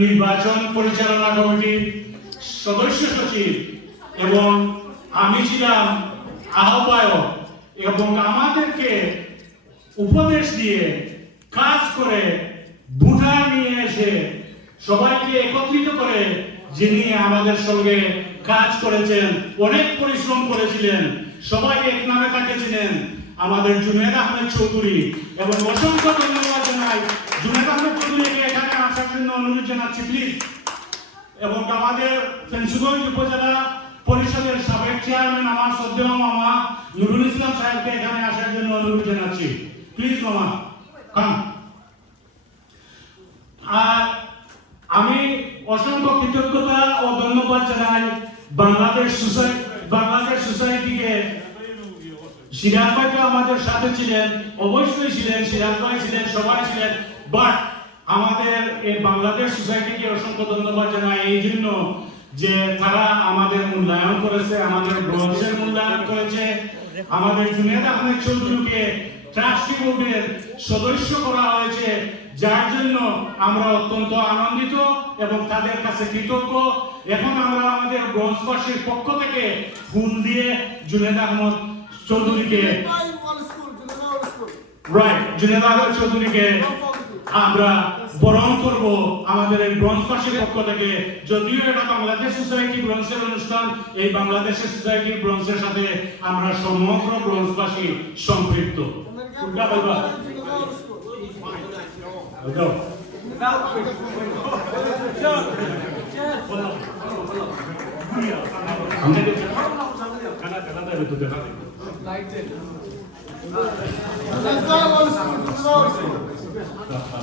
নির্বাচন পরিচালনা কমিটির সদস্য সচিব এবং আমি ছিলাম আহ্বায়ক এবং আমাদেরকে উপদেশ দিয়ে কাজ করে ভুটান নিয়ে এসে সবাইকে একত্রিত করে যিনি আমাদের সঙ্গে কাজ করেছেন, অনেক পরিশ্রম করেছিলেন, সবাই এক নামে তাকে ছিলেন আমাদের জুনেদ আহমেদ চৌধুরী এবং অসংখ্য ধন্যবাদ জানাই জুনেদ আহমেদ চৌধুরীকে এখানে আসার জন্য অনুরোধ জানাচ্ছি প্লিজ এবং আমাদের ফেন্সুগঞ্জ উপজেলা পরিষদের সাবেক চেয়ারম্যান আমার শ্রদ্ধেয় মামা নুরুল ইসলাম সাহেবকে এখানে আসার জন্য অনুরোধ জানাচ্ছি। প্লিজ মামা কাম আর আমি অসংখ্য কৃতজ্ঞতা ও ধন্যবাদ জানাই বাংলাদেশ সোসাইটি বাংলাদেশ সোসাইটিকে। সিরাজ ভাই তো আমাদের সাথে ছিলেন, অবশ্যই ছিলেন, সিরাজ ভাই ছিলেন, সবাই ছিলেন বাট এই বাংলাদেশ সোসাইটিকে অসংখ্য ধন্যবাদ জানাই। এই জন্য যে তারা আমাদের মূল্যায়ন করেছে আমাদের ব্রঞ্জের মূল্যায়ন করেছে আমাদের জুনেদ আহমেদ চৌধুরীকে ট্রাস্টি বোর্ডের সদস্য করা হয়েছে যার জন্য আমরা অত্যন্ত আনন্দিত এবং তাদের কাছে কৃতজ্ঞ। এখন আমরা আমাদের ব্রঞ্জবাসীর পক্ষ থেকে ফুল দিয়ে জুনেদ আহমদ চৌধুরীকে রাইট জুনেদ আহমদ চৌধুরীকে আমরা বরণ করব আমাদের এই ব্রঞ্জবাসীর পক্ষ থেকে। যদিও এটা বাংলাদেশ সোসাইটি ব্রঞ্জের অনুষ্ঠান, এই বাংলাদেশের সোসাইটি ব্রঞ্জের সাথে আমরা সমগ্র ব্রঞ্জবাসী সম্পৃক্ত। Thank you.